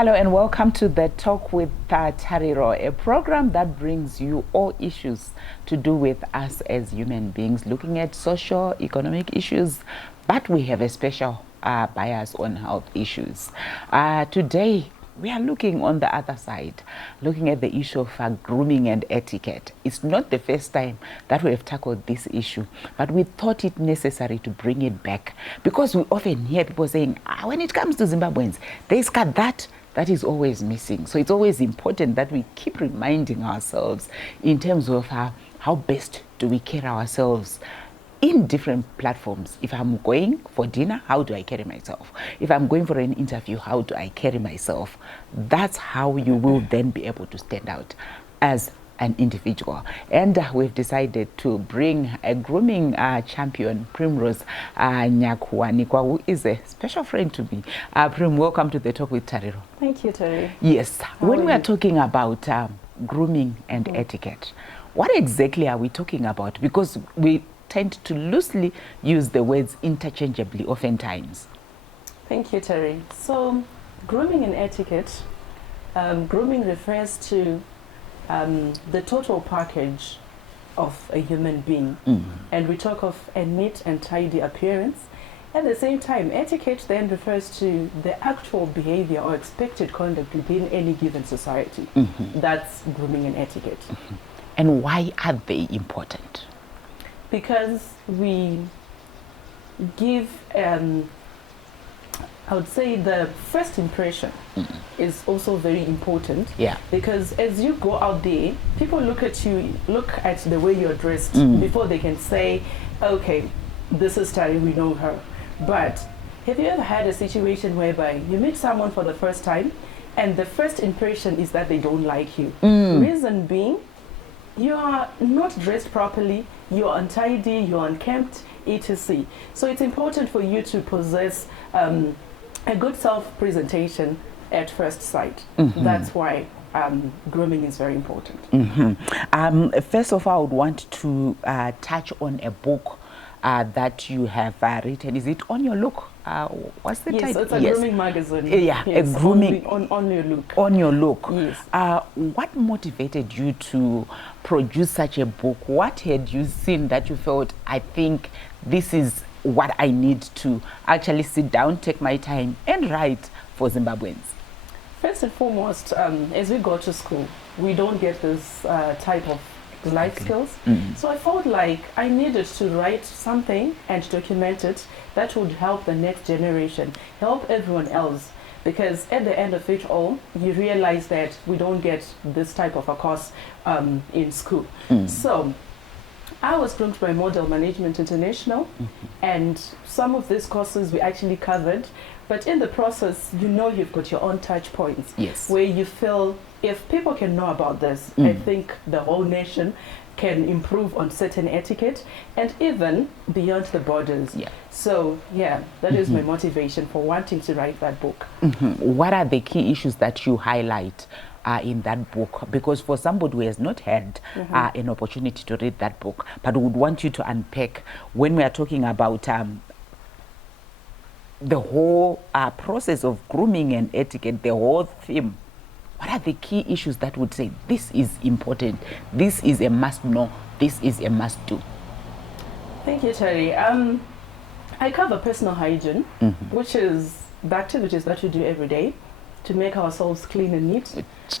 Hello and welcome to the Talk with Tariro, a program that brings you all issues to do with us as human beings, looking at social, economic issues, but we have a special bias on health issues. Today, we are looking on the other side, looking at the issue of grooming and etiquette. It's not the first time that we have tackled this issue, but we thought it necessary to bring it back because we often hear people saying, when it comes to Zimbabweans, there's that is always missing. So it's always important that we keep reminding ourselves in terms of how best do we carry ourselves in different platforms. If I'm going for dinner, how do I carry myself? If I'm going for an interview, how do I carry myself? That's how you will then be able to stand out as an individual. And we've decided to bring a grooming champion, Primrose Nyakuanikwa, who is a special friend to me. Prim, welcome to the Talk with Tariro. Thank you, Tariro. Yes, when we are talking about grooming and etiquette, what exactly are we talking about? Because we tend to loosely use the words interchangeably oftentimes. Thank you, Terry. So, grooming and etiquette, grooming refers to the total package of a human being. And we talk of a neat and tidy appearance. At the same time, etiquette then refers to the actual behavior or expected conduct within any given society. That's grooming and etiquette. And why are they important? Because we give, I would say the first impression is also very important. Yeah. Because as you go out there, people look at you, look at the way you're dressed before they can say, okay, this is Tari, we know her. But have you ever had a situation whereby you meet someone for the first time and the first impression is that they don't like you? Reason being, you are not dressed properly, you're untidy, you're unkempt, etc. So it's important for you to possess a good self-presentation at first sight. That's why grooming is very important. First of all, I would want to touch on a book that you have written. Is it On Your Look? What's the title? It's a grooming magazine. Yeah, yes, a grooming on your look. On Your Look. Yes. What motivated you to produce such a book? What had you seen that you felt, I think this is what I need to actually sit down, take my time, and write for Zimbabweans? First and foremost, as we go to school, we don't get this type of life skills. So I felt like I needed to write something and document it that would help the next generation, help everyone else. Because at the end of it all, you realize that we don't get this type of a course in school. So I was groomed by Model Management International, and some of these courses we actually covered. But in the process, you know you've got your own touch points. Yes. Where you feel, if people can know about this, I think the whole nation can improve on certain etiquette and even beyond the borders. Yeah. So, yeah, that is my motivation for wanting to write that book. What are the key issues that you highlight in that book? Because for somebody who has not had an opportunity to read that book, but would want you to unpack when we are talking about the whole process of grooming and etiquette, the whole theme, what are the key issues that would say this is important, this is a must know, this is a must do? Thank you, Terry. I cover personal hygiene, which is the activities that we do every day to make ourselves clean and neat.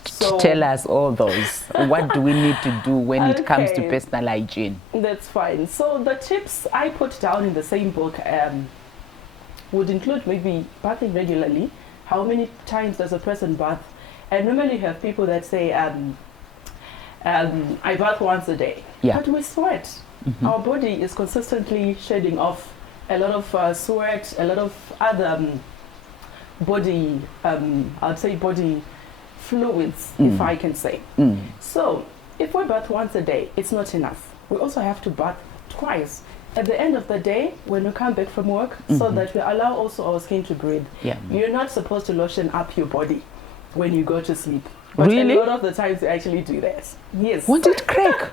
So tell us all those. What do we need to do when it comes to personal hygiene? That's fine. So the tips I put down in the same book would include maybe bathing regularly. How many times does a person bath? And normally you have people that say, I bath once a day. Yeah. But we sweat. Our body is consistently shedding off a lot of sweat, a lot of other body, I'd say body fluids, if I can say. So if we bath once a day, it's not enough. We also have to bath twice. At the end of the day, when we come back from work, so that we allow also our skin to breathe. Yeah. You're not supposed to lotion up your body when you go to sleep. But Really? a lot of the times you actually do that. Yes. Won't it crack?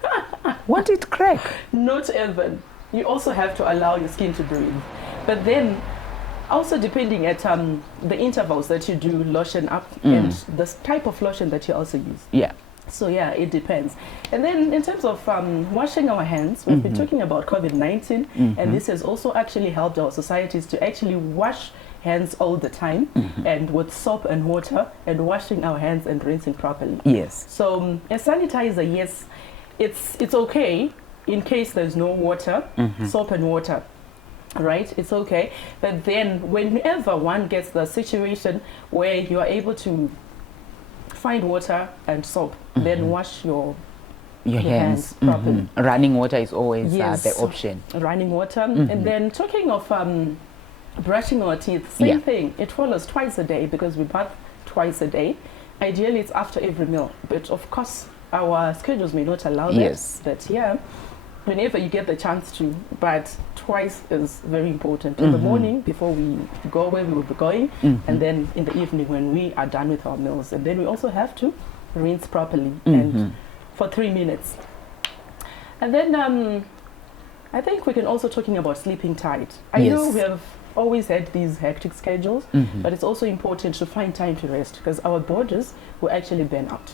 Won't it crack? Not even. You also have to allow your skin to breathe. But then Also depending at the intervals that you do lotion up and the type of lotion that you also use. Yeah. So yeah, it depends. And then in terms of washing our hands, we've been talking about COVID-19, and this has also actually helped our societies to actually wash hands all the time and with soap and water, and washing our hands and rinsing properly. Yes. So a sanitizer, yes, it's okay in case there's no water, soap and water. Right, it's okay. But then whenever one gets the situation where you are able to find water and soap, then wash your hands properly. Running water is always the option. Running water. And then talking of brushing our teeth, same thing. It follows twice a day because we bath twice a day. Ideally, it's after every meal. But of course, our schedules may not allow that. Yes. But yeah, whenever you get the chance to, but twice is very important. In the morning before we go where we will be going, and then in the evening when we are done with our meals. And then we also have to rinse properly and for 3 minutes. And then I think we can also talking about sleeping tight. I know we have always had these hectic schedules, but it's also important to find time to rest because our bodies will actually burn out.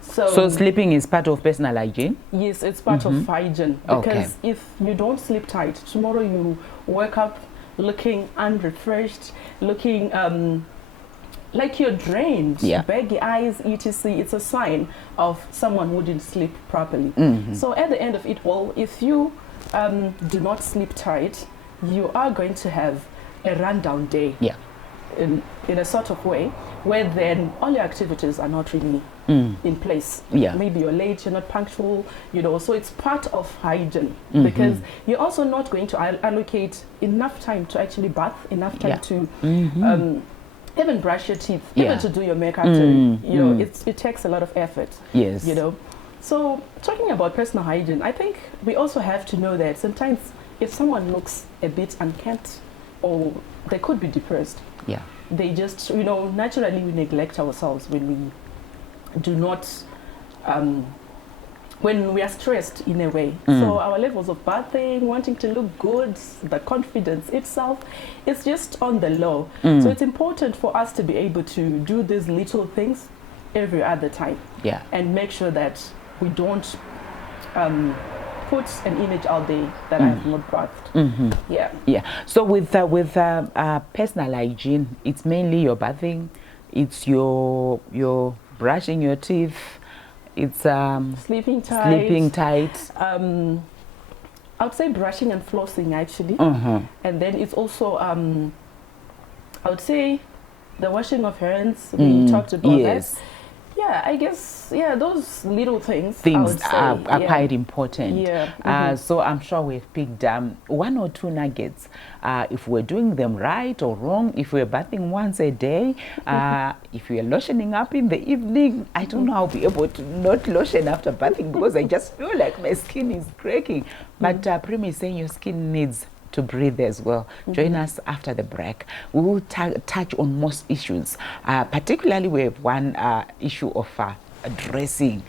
So sleeping is part of personal hygiene? Yes, it's part of hygiene. Because if you don't sleep tight, tomorrow you wake up looking unrefreshed, looking like you're drained, baggy eyes, etc. It's a sign of someone who didn't sleep properly. So at the end of it all, if you do not sleep tight, you are going to have a rundown day. In a sort of way where then all your activities are not really in place. Maybe you're late, you're not punctual, you know, so it's part of hygiene because you're also not going to allocate enough time to actually bath, enough time to even brush your teeth, even to do your makeup. You know, it takes a lot of effort. Yes. You know, so talking about personal hygiene, I think we also have to know that sometimes if someone looks a bit unkempt or they could be depressed, they just, you know, naturally we neglect ourselves when we do not, when we are stressed in a way. So our levels of bathing, wanting to look good, the confidence itself, it's just on the low. So it's important for us to be able to do these little things every other time. And make sure that we don't put an image out there that I have not bathed. So with personal hygiene, it's mainly your bathing, it's your brushing your teeth, it's sleeping tight. I would say brushing and flossing actually, and then it's also I would say the washing of hands. We talked about that. Yeah, I guess, those little things are quite important. So I'm sure we've picked 1 or 2 nuggets. If we're doing them right or wrong, if we're bathing once a day, if we're lotioning up in the evening, I don't know how I'll be able to not lotion after bathing because I just feel like my skin is cracking. But Prima is saying your skin needs to breathe as well. Join us after the break. We will touch on most issues. Particularly we have one issue of dressing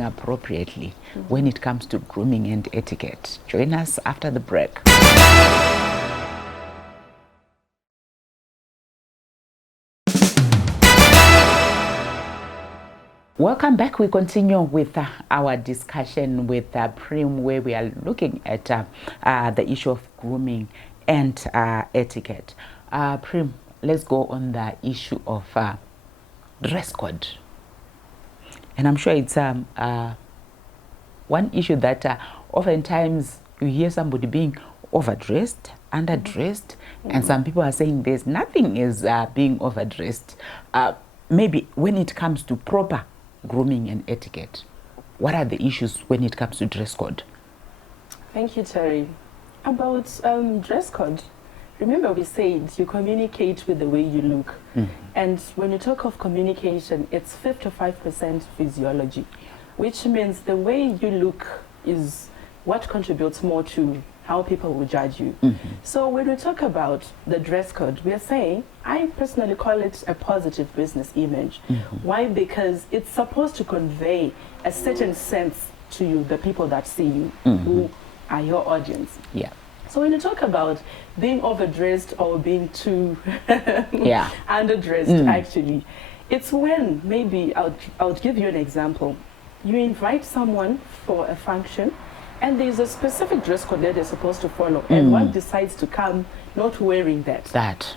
appropriately when it comes to grooming and etiquette. Join us after the break. Welcome back. We continue with our discussion with Prim, where we are looking at the issue of grooming and etiquette. Prim, let's go on the issue of dress code. And I'm sure it's one issue that oftentimes you hear somebody being overdressed, underdressed, and some people are saying there's nothing is being overdressed. Maybe when it comes to proper grooming and etiquette, what are the issues when it comes to dress code? Thank you, Terry. About dress code, remember we said you communicate with the way you look. And when you talk of communication, it's 55% physiology, which means the way you look is what contributes more to how people will judge you. So when we talk about the dress code, we are saying, I personally call it a positive business image. Why? Because it's supposed to convey a certain sense to you, the people that see you, who are your audience. So when you talk about being overdressed or being too underdressed, actually, it's when maybe I'll give you an example. You invite someone for a function, and there's a specific dress code that they're supposed to follow, and one decides to come not wearing that.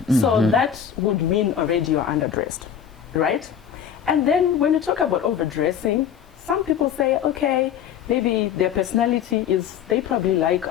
So that would mean already you're underdressed, right? And then when you talk about overdressing, some people say, okay, maybe their personality is, they probably like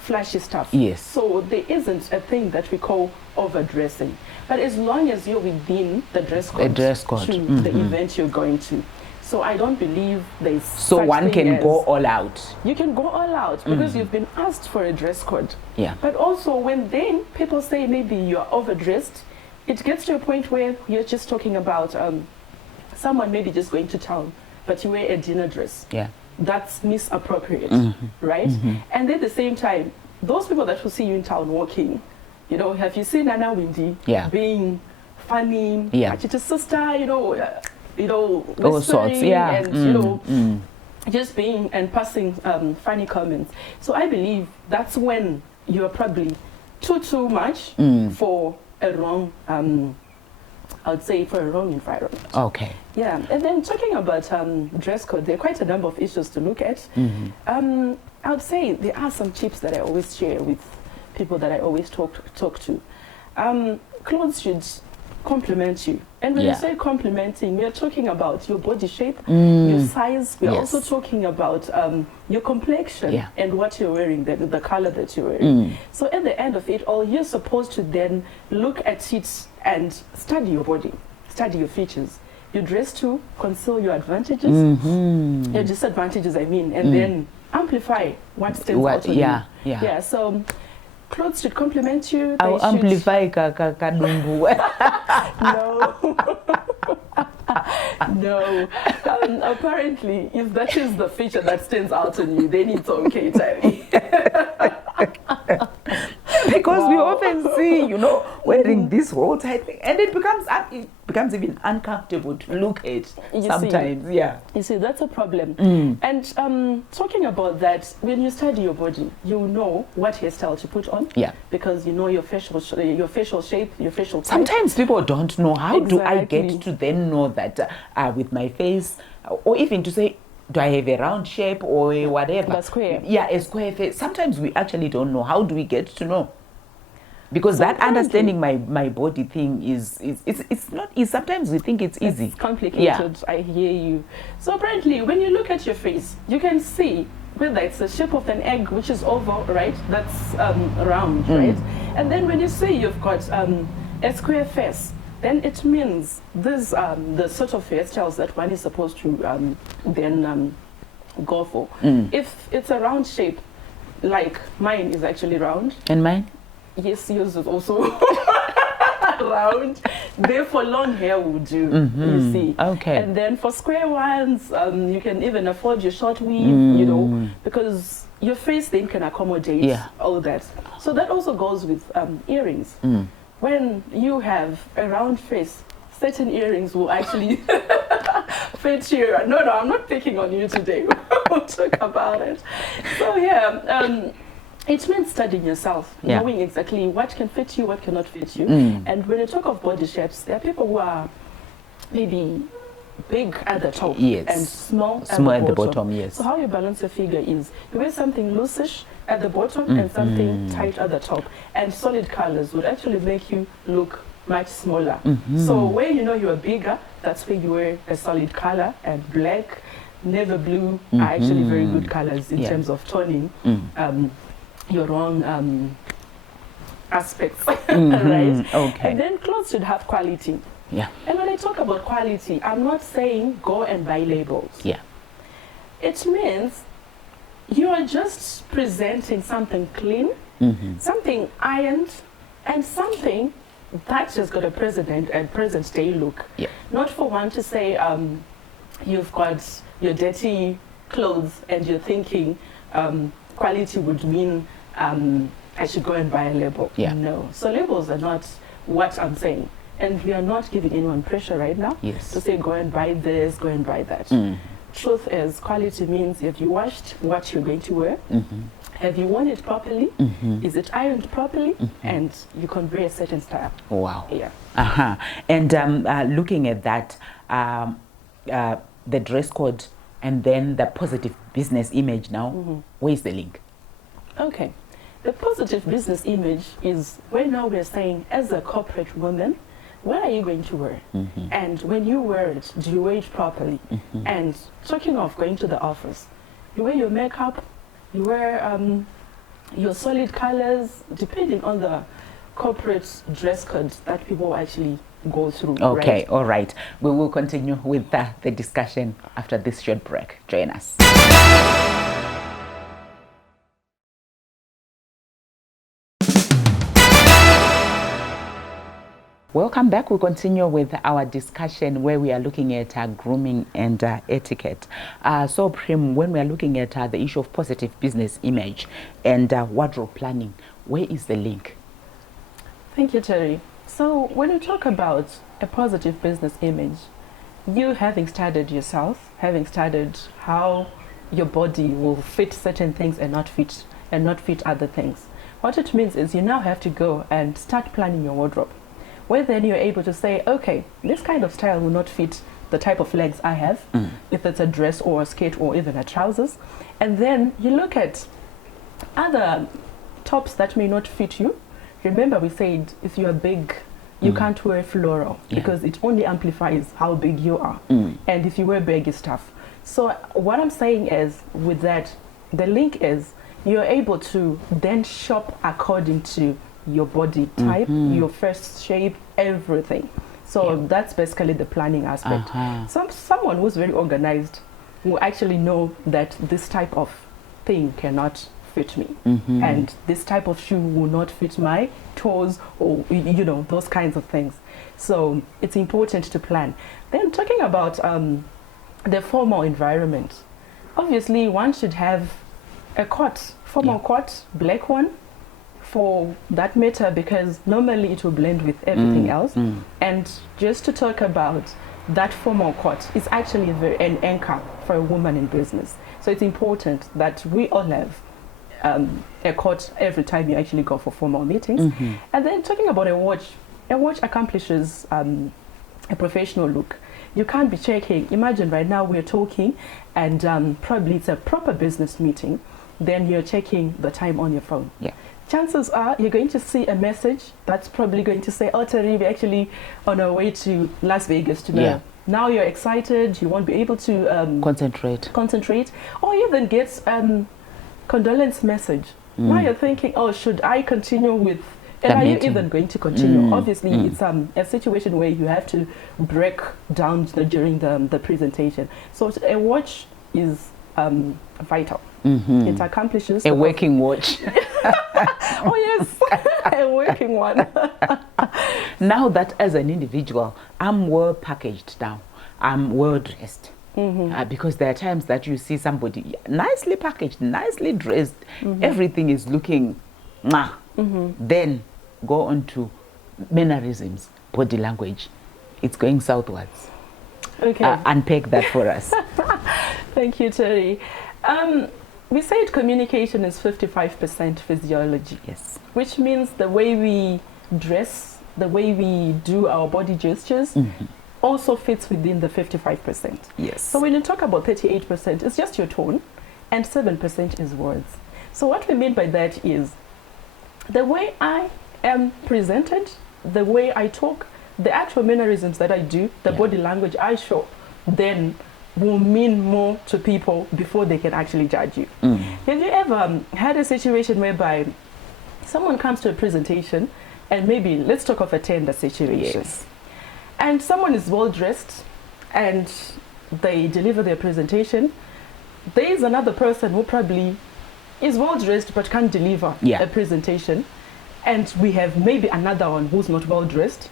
flashy stuff. Yes. So there isn't a thing that we call overdressing. But as long as you're within the dress code, to the event you're going to. So I don't believe there's so one can go all out. You can go all out because you've been asked for a dress code. Yeah. But also when then people say maybe you're overdressed, it gets to a point where you're just talking about someone maybe just going to town, but you wear a dinner dress. Yeah. That's misappropriate, right? And at the same time, those people that will see you in town walking, you know, have you seen Nana Windy being funny, Achita's sister, you know, all sorts, and you know, just being and passing funny comments. So I believe that's when you're probably too much for a wrong, I would say, for a wrong environment. Okay. Yeah, and then talking about dress code, there are quite a number of issues to look at. I would say there are some tips that I always share with people that I always talk to. Clothes should complement you. And when you say complementing, we are talking about your body shape, your size. We are also talking about your complexion and what you're wearing, the color that you're wearing. So at the end of it all, you're supposed to then look at it and study your body, study your features. You dress to conceal your advantages, your disadvantages, I mean, and then amplify what stands out on you. Yeah, so clothes should complement you. I'll amplify kadumbu. No. Apparently, if that is the feature that stands out on you, then it's okay, Terry. Because we often see, you know, wearing this whole tight thing, and it becomes even uncomfortable to look at sometimes. You see, that's a problem. And talking about that, when you study your body, you know what hairstyle to put on. Because you know your facial shape, your facial type. Sometimes people don't know. How do I get to then know that with my face, or even to say, do I have a round shape or whatever? A square. Yeah, a square face. Sometimes we actually don't know. How do we get to know? Because that understanding my body thing it's not easy. Sometimes we think it's easy. It's complicated. I hear you. So apparently, when you look at your face, you can see whether it's the shape of an egg, which is oval, right? That's round, right? And then when you say you've got a square face, then it means this the sort of hairstyles that one is supposed to then go for. If it's a round shape, like mine is actually round. And mine? Yes, yours is also round. Therefore, long hair will do, you see. Okay. And then for square ones, you can even afford your short weave, you know, because your face then can accommodate all that. So that also goes with earrings. When you have a round face, certain earrings will actually fit you. No, I'm not picking on you today. We'll talk about it. So yeah, it means studying yourself, knowing exactly what can fit you, what cannot fit you. And when you talk of body shapes, there are people who are maybe big at the top and small at the bottom. So how you balance your figure is you wear something loosish at the bottom and something tight at the top. And solid colors would actually make you look much smaller. So where you know you are bigger, that's where you wear a solid color, and black, navy blue are actually very good colors in terms of toning your wrong aspects, right? Okay. And then clothes should have quality. Yeah. And when I talk about quality, I'm not saying go and buy labels. Yeah. It means you are just presenting something clean, something ironed, and something that just got a present day look. Yeah. Not for one to say you've got your dirty clothes and you're thinking quality would mean I should go and buy a label. Yeah. No. So labels are not what I'm saying. And we are not giving anyone pressure right now to say go and buy this, go and buy that. truth is, quality means have you washed what you're going to wear? Have you worn it properly? Is it ironed properly? And you convey a certain style. Wow. Yeah. And looking at that, the dress code and then the positive business image now, where's the link? Okay. The positive business image is when now we're saying, as a corporate woman, what are you going to wear? And when you wear it, do you wear it properly? And talking of going to the office, you wear your makeup, you wear your solid colors, depending on the corporate dress code that people actually go through. Okay, right? all right. We will continue with the discussion after this short break. Join us. Welcome back. We'll continue with our discussion where we are looking at grooming and etiquette. So, Prim, when we are looking at the issue of positive business image and wardrobe planning, where is the link? Thank you, Terry. So, when you talk about a positive business image, you having studied yourself, having studied how your body will fit certain things and not fit other things. What it means is you now have to go and start planning your wardrobe, where then you're able to say, okay, this kind of style will not fit the type of legs I have, if it's a dress or a skirt or even a trousers. And then you look at other tops that may not fit you. Remember, we said if you are big, you can't wear floral because it only amplifies how big you are. And if you wear baggy stuff. So what I'm saying is, with that, the link is you're able to then shop according to your body type, your first shape, everything. So that's basically the planning aspect. Someone who's very organized will actually know that this type of thing cannot fit me, and this type of shoe will not fit my toes, or you know, those kinds of things. So it's important to plan. Then talking about the formal environment, obviously one should have a coat, formal coat, black one, for that matter, because normally it will blend with everything else. And just to talk about that formal coat, is actually an anchor for a woman in business. So it's important that we all have a coat every time you actually go for formal meetings. And then talking about a watch accomplishes a professional look. You can't be checking. Imagine right now we're talking and probably it's a proper business meeting, then you're checking the time on your phone. Chances are you're going to see a message that's probably going to say, oh, Tariro, we're actually on our way to Las Vegas tomorrow. Now you're excited, you won't be able to concentrate, or you even get condolence message. Now you're thinking, oh, should I continue with, and are you even going to continue? Obviously, it's a situation where you have to break down during the presentation. So a watch is vital. It accomplishes a working watch. Oh yes, a working one. Now that as an individual, I'm well packaged now, I'm well dressed. Because there are times that you see somebody nicely packaged, nicely dressed, everything is looking then go on to mannerisms, body language. It's going southwards. Okay. Unpack that for us. Thank you, Terry. We said communication is 55% physiology. Yes. Which means the way we dress, the way we do our body gestures, also fits within the 55%. Yes. So when you talk about 38%, it's just your tone, and 7% is words. So what we mean by that is the way I am presented, the way I talk, the actual mannerisms that I do, the body language I show, then will mean more to people before they can actually judge you. Have you ever had a situation whereby someone comes to a presentation, and maybe let's talk of a tender situation, and someone is well dressed and they deliver their presentation, there is another person who probably is well dressed but can't deliver a presentation, and we have maybe another one who's not well dressed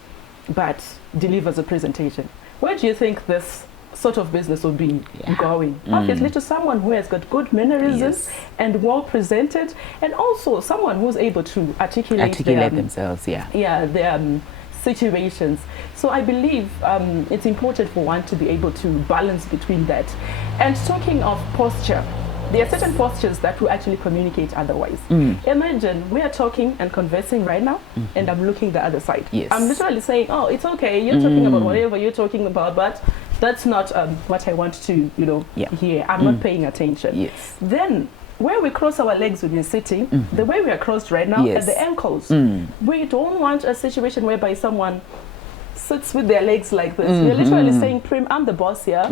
but delivers a presentation. Where do you think this sort of business will be going? Obviously to someone who has got good mannerisms and well presented, and also someone who's able to articulate themselves, their situations. So I believe it's important for one to be able to balance between that. And talking of posture, there are certain postures that will actually communicate otherwise. Imagine we are talking and conversing right now, and I'm looking the other side. Yes. I'm literally saying, oh, it's okay, you're talking about whatever you're talking about, but that's not what I want to, hear. I'm not paying attention. Yes. Then, where we cross our legs when we're sitting, the way we are crossed right now at the ankles, we don't want a situation whereby someone sits with their legs like this. We're literally saying, Prim, I'm the boss here.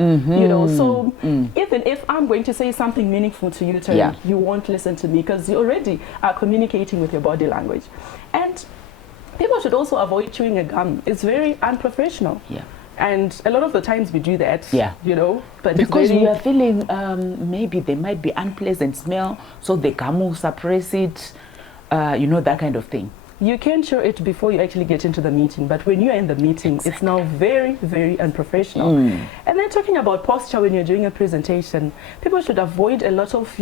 So even if I'm going to say something meaningful to you, you won't listen to me because you already are communicating with your body language. And people should also avoid chewing a gum. It's very unprofessional. And a lot of the times we do that, but because we are feeling maybe there might be unpleasant smell, so the gum will suppress it, that kind of thing. You can show it before you actually get into the meeting, but when you're in the meeting, it's now very, very unprofessional. And then talking about posture when you're doing a presentation, people should avoid a lot of,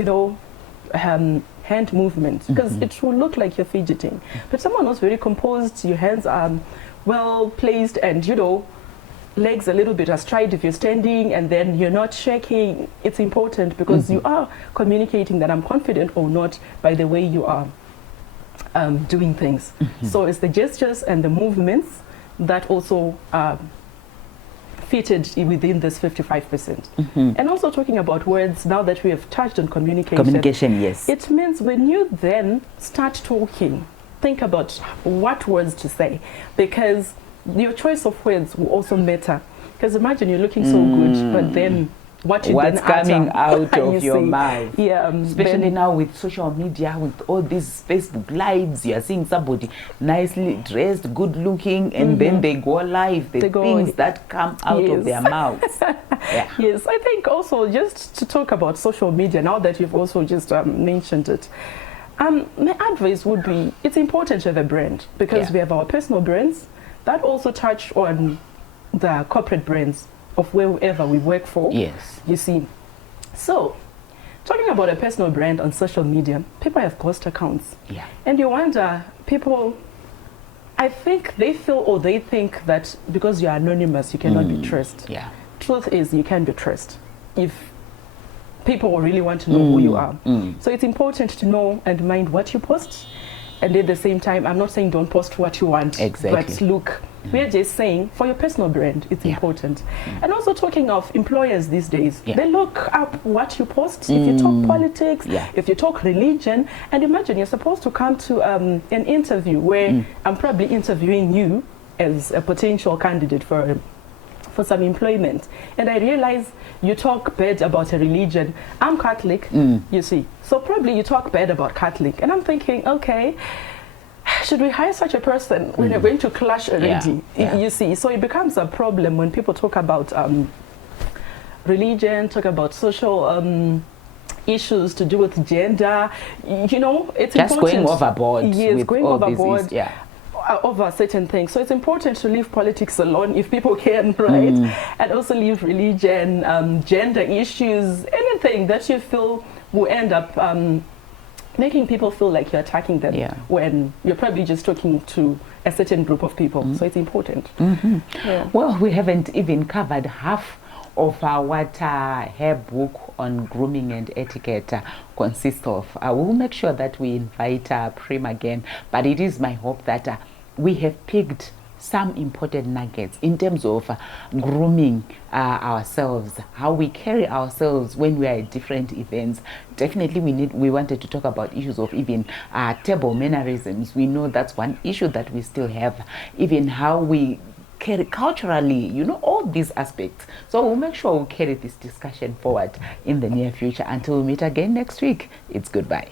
hand movements because it will look like you're fidgeting. But someone who's very composed, your hands are well placed and, legs a little bit astride if you're standing, and then you're not shaking. It's important because you are communicating that I'm confident or not by the way you are doing things. So it's the gestures and the movements that also fitted within this 55%. And also talking about words, now that we have touched on communication, yes. It means when you then start talking, think about what words to say, because your choice of words will also matter. Because imagine you're looking so good, but then what's coming out of your mouth? Especially now with social media, with all these Facebook lives, you are seeing somebody nicely dressed, good looking, and then they go live. The things that come out of their mouths. Yes, I think also just to talk about social media, now that you've also just mentioned it, my advice would be, it's important to have a brand, because we have our personal brands that also touch on the corporate brands of wherever we work for. Yes. You see. So, talking about a personal brand on social media, people have ghost accounts. And you wonder, people, I think they feel or they think that because you're anonymous, you cannot be trusted. Truth is, you can be trusted if people really want to know who you are. So it's important to know and mind what you post. And at the same time, I'm not saying don't post what you want. But look, we're just saying for your personal brand, it's important. And also talking of employers these days, they look up what you post. If you talk politics, if you talk religion, and imagine you're supposed to come to an interview where I'm probably interviewing you as a potential candidate for some employment, and I realize you talk bad about a religion. I'm Catholic, you see, so probably you talk bad about Catholic, and I'm thinking, okay, should we hire such a person when you're going to clash already? You see, so it becomes a problem when people talk about religion, talk about social issues to do with gender. It's just important. Going overboard. Yes, going overboard. These, over certain things. So it's important to leave politics alone if people can, right? And also leave religion, gender issues, anything that you feel will end up making people feel like you're attacking them when you're probably just talking to a certain group of people. So it's important. Well, we haven't even covered half of what her book on grooming and etiquette consists of. We'll make sure that we invite Prim again, but it is my hope that we have picked some important nuggets in terms of grooming ourselves, how we carry ourselves when we are at different events. Definitely we wanted to talk about issues of even table mannerisms. We know that's one issue that we still have, even how we carry culturally, all these aspects. So we'll make sure we'll carry this discussion forward in the near future. Until we meet again next week, it's goodbye.